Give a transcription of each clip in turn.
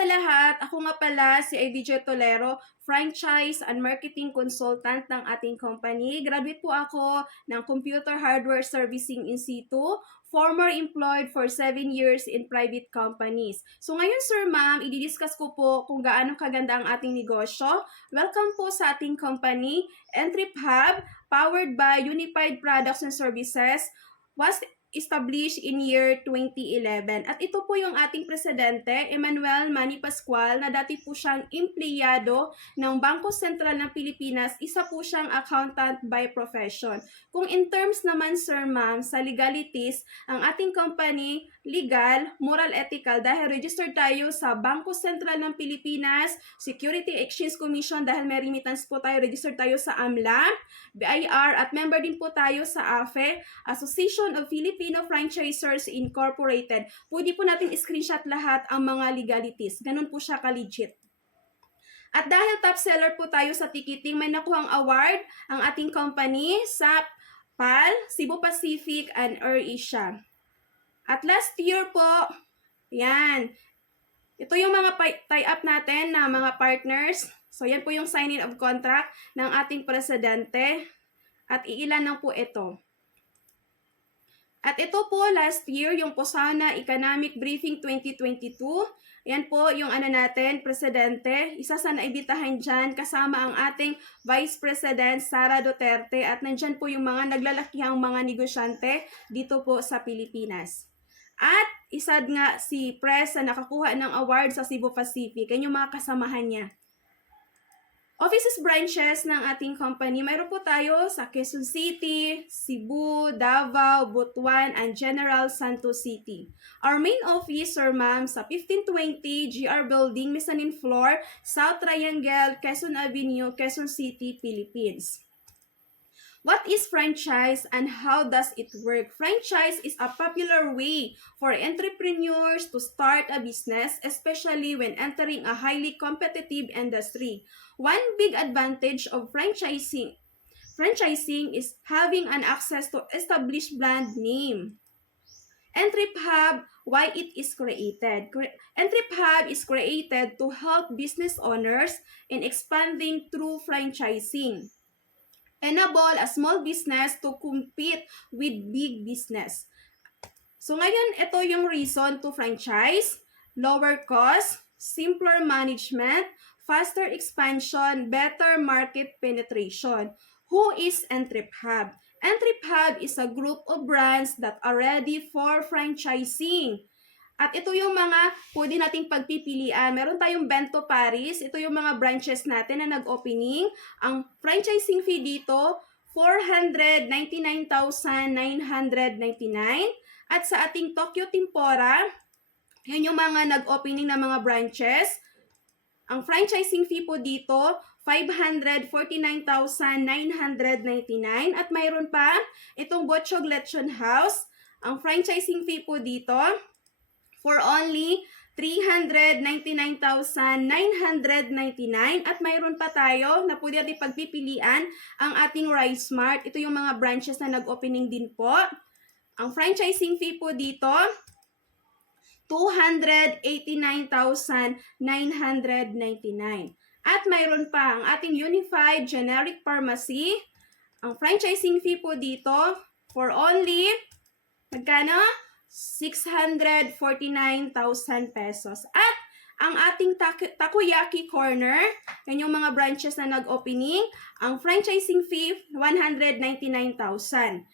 sa lahat, ako nga pala si ADJ Tolero, franchise and marketing consultant ng ating company. Graduate po ako ng Computer Hardware Servicing in situ, former employed for 7 years in private companies. So ngayon sir ma'am, i-discuss ko po kung gaano kaganda ang ating negosyo. Welcome po sa ating company, Entrep Hub, powered by Unified Products and Services, was established in year 2011. At ito po yung ating presidente, Emmanuel Manny Pascual, na dati po siyang empleyado ng Bangko Sentral ng Pilipinas. Isa po siyang accountant by profession. Kung in terms naman, sir ma'am, sa legalities, ang ating company, legal, moral, ethical, dahil registered tayo sa Bangko Sentral ng Pilipinas, Security Exchange Commission, dahil may remittance po tayo, registered tayo sa AMLA, BIR, at member din po tayo sa AFE, Association of Filipino Franchisers Incorporated. Pwede po natin screenshot lahat ang mga legalities. Ganun po siya ka-legit. At dahil top seller po tayo sa ticketing, may nakuhang award ang ating company sa PAL, Cebu Pacific, and AirAsia. At last year po, yan. Ito yung mga tie-up natin na mga partners. So yan po yung signing of contract ng ating presidente. At iilan lang po ito. At ito po last year, yung Posana Economic Briefing 2022. Yan po yung natin, Presidente. Isa sa naibitahan dyan kasama ang ating Vice President Sara Duterte. At nandyan po yung mga naglalakihang mga negosyante dito po sa Pilipinas. At isa nga si Press na nakakuha ng award sa Cebu Pacific. Yan yung mga kasamahan niya. Offices branches ng ating company, mayroon po tayo sa Quezon City, Cebu, Davao, Butuan, and General Santos City. Our main office, sir ma'am, sa 1520 GR Building, mezzanine floor, South Triangle, Quezon Avenue, Quezon City, Philippines. What is franchise and how does it work? Franchise is a popular way for entrepreneurs to start a business, especially when entering a highly competitive industry. One big advantage of franchising is having an access to established brand name. Entrep Hub, why it is created? Entrep Hub is created to help business owners in expanding through franchising. Enable a small business to compete with big business. So ngayon, ito yung reason to franchise: lower cost, simpler management, faster expansion, better market penetration. Who is Entrep Hub? Entrep Hub is a group of brands that are ready for franchising. At ito yung mga pwede nating pagpipilian. Meron tayong Bento Paris. Ito yung mga branches natin na nag-opening. Ang franchising fee dito, 499,999. At sa ating Tokyo Tempora, yan yung mga nag-opening na mga branches. Ang franchising fee po dito, 549,999. At mayroon pa itong Botchog Lechon House. Ang franchising fee po dito, for only 399,999. At mayroon pa tayo na pwede natin pagpipilian ang ating Rice Mart. Ito yung mga branches na nag-opening din po. Ang franchising fee po dito, 289,999. At mayroon pa ang ating Unified Generic Pharmacy. Ang franchising fee po dito, for only, magkano? 649,000 pesos. At ang ating Takoyaki Corner, yan yung mga branches na nag-opening, ang franchising fee, 199,000.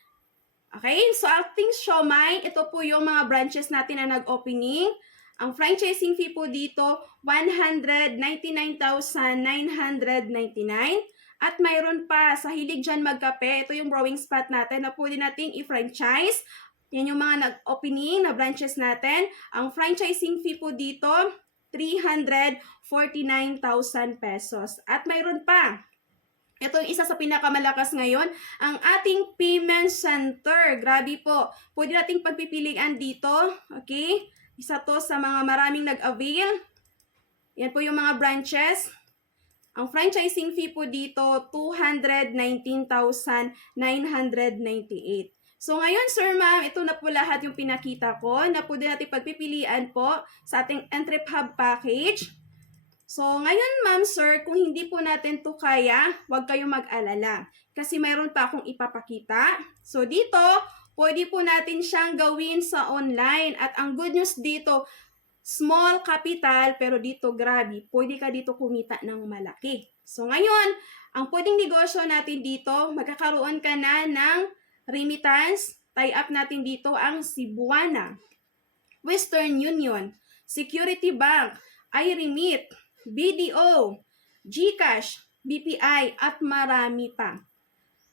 Okay? So, ating Siomai, ito po yung mga branches natin na nag-opening. Ang franchising fee po dito, 199,999. At mayroon pa, sa hilig dyan magkape, ito yung brewing spot natin na pwede nating i-franchise. Yan yung mga nag-opening na branches natin. Ang franchising fee po dito, 349,000 pesos. At mayroon pa, ito yung isa sa pinakamalakas ngayon, ang ating payment center. Grabe po. Pwede nating pagpipilian dito. Okay? Isa to sa mga maraming nag-avail. Yan po yung mga branches. Ang franchising fee po dito, 219,998. So ngayon, sir, ma'am, ito na po lahat yung pinakita ko na po din natin pagpipilian po sa ating Entrep Hub package. So ngayon, ma'am, sir, kung hindi po natin to kaya, huwag kayong mag-alala kasi mayroon pa akong ipapakita. So dito, pwede po natin siyang gawin sa online at ang good news dito, small capital pero dito grabe, pwede ka dito kumita ng malaki. So ngayon, ang pwedeng negosyo natin dito, magkakaroon ka na ng remittance, tie-up natin dito ang Cebuana, Western Union, Security Bank, iRemit, BDO, GCash, BPI, at marami pa.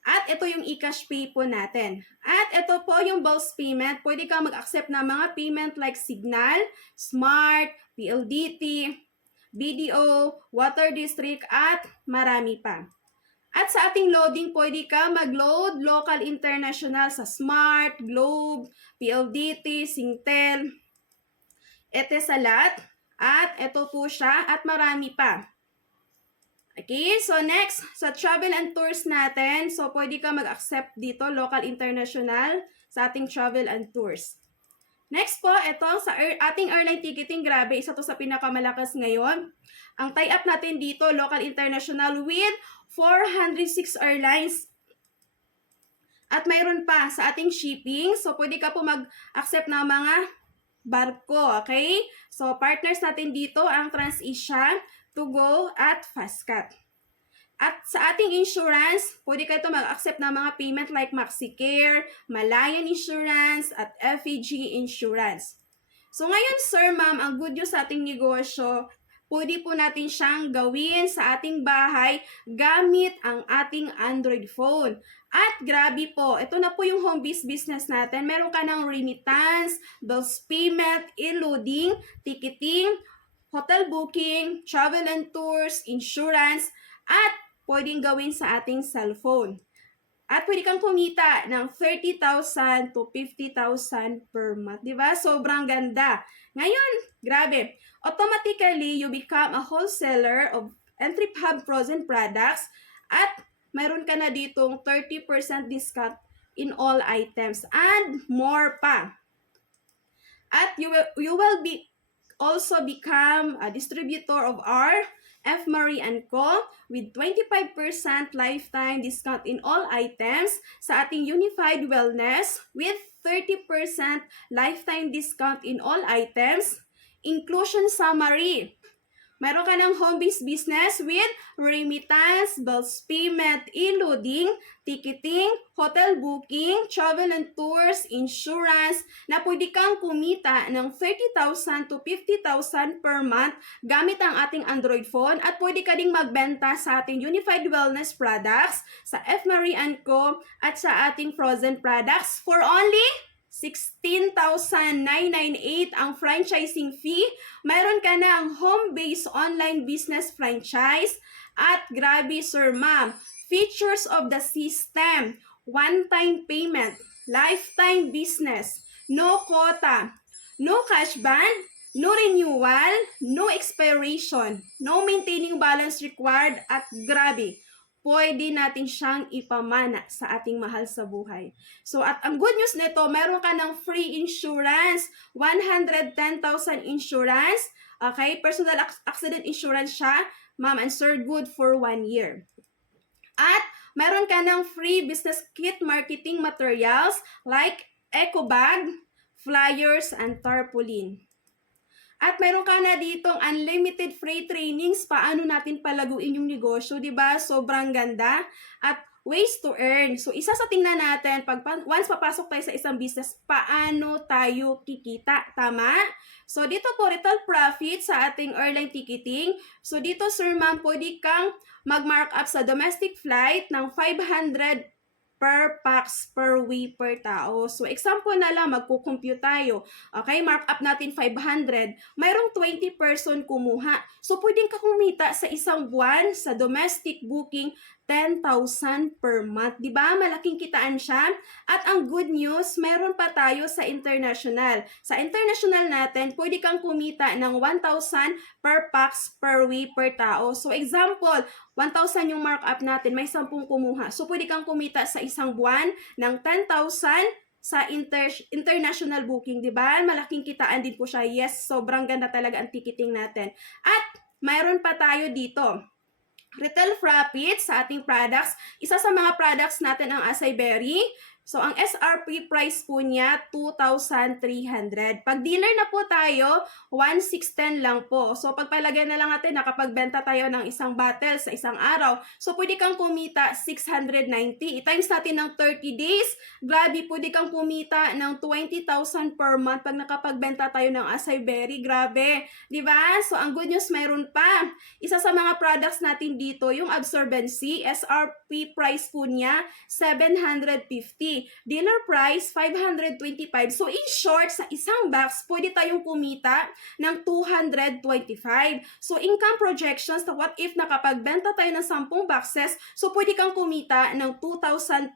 At ito yung eCash Pay po natin. At ito po yung bulk payment. Pwede kang mag-accept ng mga payment like Signal, Smart, PLDT, BDO, Water District, at marami pa. At sa ating loading, pwede ka mag-load local international sa Smart, Globe, PLDT, Singtel, Etisalat, at ito po siya, at marami pa. Okay, so next, sa travel and tours natin, so pwede ka mag-accept dito, local, international, sa ating travel and tours. Next po, ito, sa ating airline ticketing, grabe, isa to sa pinakamalakas ngayon. Ang tie-up natin dito, local, international, with 406 airlines. At mayroon pa sa ating shipping, so pwede ka po mag-accept ng mga barko, okay? So, partners natin dito, ang TransAsia, Tugo, at Fastcat. At sa ating insurance, pwede kayo mag-accept ng mga payment like MaxiCare, Malayan Insurance, at FEG Insurance. So ngayon, sir, ma'am, ang good news sa ating negosyo, pwede po natin siyang gawin sa ating bahay gamit ang ating Android phone. At grabe po, ito na po yung home-based business natin. Meron ka ng remittance, bills payment, e-loading, ticketing, hotel booking, travel and tours, insurance, at pwedeng gawin sa ating cellphone. At pwede kang kumita ng 30,000 to 50,000 per month. Diba? Sobrang ganda. Ngayon, grabe. Automatically, you become a wholesaler of Entrep Hub frozen products at mayroon ka na ditong 30% discount in all items and more pa. At you will be also become a distributor of our F. Marie & Co. with 25% lifetime discount in all items sa ating Unified Wellness with 30% lifetime discount in all items. Inclusion summary. Meron ka ng home-based business with remittance, bills payment, e-loading, ticketing, hotel booking, travel and tours, insurance, na pwede kang kumita ng 30,000 to 50,000 per month gamit ang ating Android phone at pwede ka ding magbenta sa ating Unified Wellness products, sa F. Marie & Co. at sa ating frozen products for only 16,998 ang franchising fee. Mayroon ka na ang home-based online business franchise. At grabe, sir, ma'am, features of the system, one-time payment, lifetime business, no quota, no cash ban, no renewal, no expiration, no maintaining balance required, at grabe, pwede natin siyang ipamana sa ating mahal sa buhay. So, at ang good news nito, meron ka ng free insurance, 110,000 insurance, okay? Personal accident insurance siya, ma'am and sir, good for 1 year. At meron ka ng free business kit marketing materials like eco bag, flyers, and tarpaulin. At meron ka na ditong unlimited free trainings, paano natin palaguin yung negosyo, di ba? Sobrang ganda. At ways to earn. So, isa sa tingnan natin, once papasok tayo sa isang business, paano tayo kikita? Tama? So, dito po, retail profit sa ating airline ticketing. So, dito, sir, ma'am, pwede kang mag-markup sa domestic flight ng 500 per pax per way per tao. So, example na lang, magkukompute tayo. Okay, markup natin 500. Mayroong 20 person kumuha. So, pwedeng ka kumita sa isang buwan sa domestic booking 10,000 per month. Di ba? Malaking kitaan siya. At ang good news, meron pa tayo sa international. Sa international natin, pwede kang kumita ng 1,000 per packs per week per tao. So example, 1,000 yung markup natin, may 10 kumuha. So pwede kang kumita sa isang buwan ng 10,000 sa international booking, di ba? Malaking kitaan din po siya. Yes, sobrang ganda talaga ang ticketing natin. At mayroon pa tayo dito. Retail profit sa ating products. Isa sa mga products natin ang acai berry. So, ang SRP price po niya, 2,300. Pag dealer na po tayo, 1,610 lang po. So, pagpalagay na lang natin, nakapagbenta tayo ng isang bottle sa isang araw. So, pwede kang kumita 690. I-times natin ng 30 days. Grabe, pwede kang kumita ng 20,000 per month pag nakapagbenta tayo ng acai berry. Grabe. Diba? So, ang good news, mayroon pa. Isa sa mga products natin dito, yung absorbency, SRP price po niya, 750. Dealer price, 525. So, in short, sa isang box, pwede tayong kumita ng 225. So, income projections, na what if nakapagbenta tayo ng 10 boxes, so pwede kang kumita ng 2,250.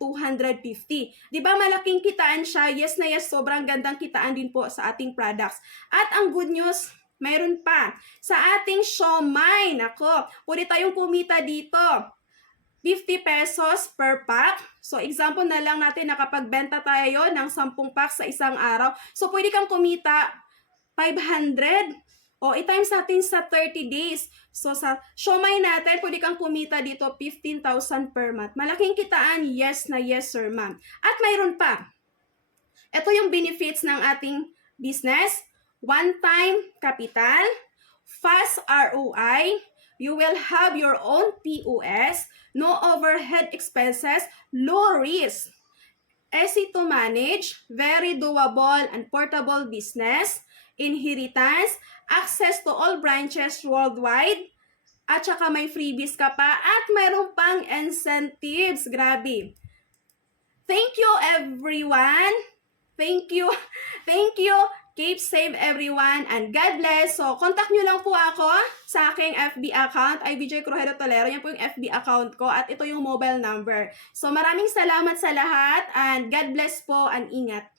Diba malaking kitaan siya? Yes na yes, sobrang gandang kitaan din po sa ating products. At ang good news, mayroon pa. Sa ating siomai, nako, pwede tayong kumita dito. 50 pesos per pack. So, example na lang natin, nakapagbenta tayo ng 10 packs sa isang araw. So, pwede kang kumita 500. O, i-times natin sa 30 days. So, sa siomai natin, pwede kang kumita dito 15,000 per month. Malaking kitaan, yes na yes, sir, ma'am. At mayroon pa. Ito yung benefits ng ating business. One-time capital, fast ROI, you will have your own POS, no overhead expenses, low risk, easy to manage, very doable and portable business, inheritance, access to all branches worldwide, at saka may freebies ka pa, at mayroon pang incentives. Grabe. Thank you, everyone. Thank you. Thank you. Keep safe, everyone, and God bless. So, contact nyo lang po ako sa aking FB account, IBJ Crujedo Tolero. Yan po yung FB account ko at ito yung mobile number. So, maraming salamat sa lahat and God bless po and ingat.